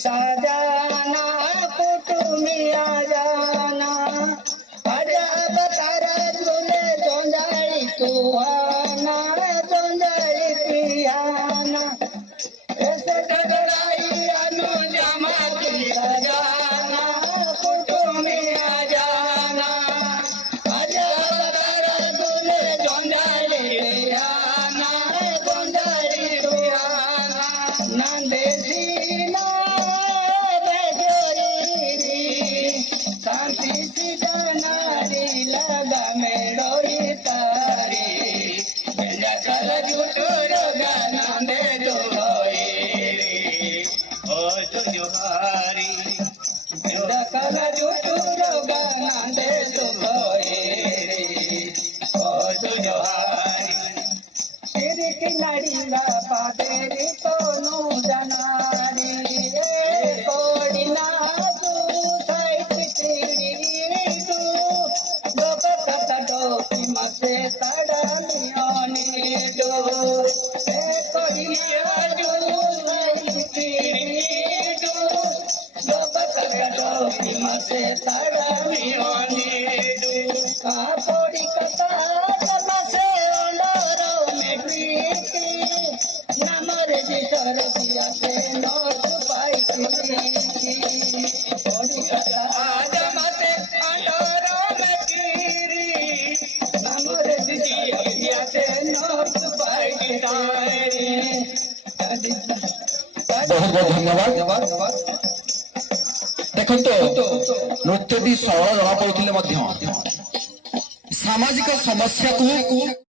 साजाना कुटुमिया जाना अजब तारा झूले जोंजारी तुहाना जोंजारी पियाना ऐसे गगड़ाई अनु जमा की सजाना कुटुमिया जाना अजब तारा झूले जोंजारी पियाना जोंजारी पियाना नंदे नड़ीला पादेरी तोनु जनारी कोडिना तू साइट तेरी तू लोक कटो की मसे तड़ा मियोनी दो कोडिया तू साइट तेरी तू लोक कटो की मसे तड़ा मियोनी दो का कोडी कटा बहुत बहुत धन्यवाद। देखो नृत्यटी सरल जना पड़ुले सामाजिक समस्या को